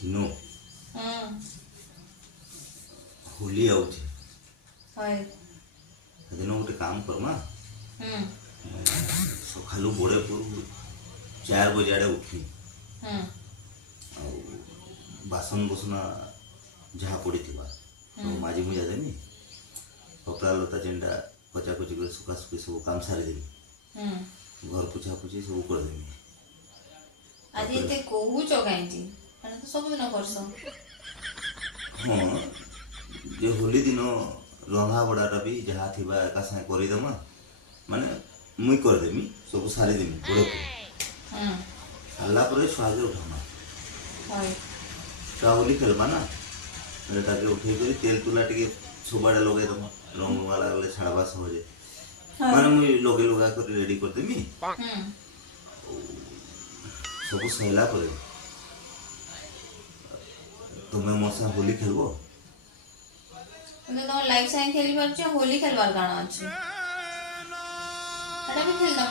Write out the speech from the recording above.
ଚିନୁ ହୋଲି ଆଉଛେ ସେଦିନ ଗୋଟେ କାମ କର୍ମା ସକାଳୁ ବଡ଼େ ପୂର୍ବରୁ 4 ବଜେ ଆଡ଼େ ଉଠି ଆଉ ବାସନ ବସନା ଯାହା ପଡ଼ିଥିବା ସବୁ ମାଜି ମୁଜା ଦେମି କପଡ଼ା ଲତା ଯେନ୍ଟା କଚାକଚି କରି ଶୁଖାଶୁଖି ସବୁ କାମ ସାରିଦେମି ଘର ପୁଛାପୁଛି ସବୁ କରିଦେମି। ଆଜି ଏତେ କହୁଛ କାହିଁକି ମାନେ ତ ସବୁଦିନ କରସ। ହଁ ଯେ ହୋଲି ଦିନ ରନ୍ଧା ବଢ଼ାଟା ବି ଯାହା ଥିବା ଏକା ସାଙ୍ଗେ କରିଦେମା ମାନେ ମୁଇଁ କରିଦେମି ସବୁ ସାରିଦେମି ବଡ଼େ ସାରିଲା ପରେ ଛୁଆକେ ଉଠାମା ଛୁଆ ହୋଲି ଖେଲବା ନା ବୋଲେ ତାକେ ଉଠେଇ କରି ତେଲ ତୁଲା ଟିକେ ସବୁଆଡ଼େ ଲଗେଇଦେମା ରଙ୍ଗ ରୁଙ୍ଗା ଲାଗଲେ ଛାଡ଼ବା ସହଜେ ମାନେ ମୁଇଁ ଲଗେଇ ଲଗା କରି ରେଡ଼ି କରିଦେମି ସବୁ ସରିଲା ପରେ ତୁମେ ମୋ ସାଙ୍ଗେ ହୋଲି ଖେଲବ। তুমি তোমার লাইফ সাইন খেলি পারছো হোলি খেলবার কারণ আছে এটা আমি খেলতাম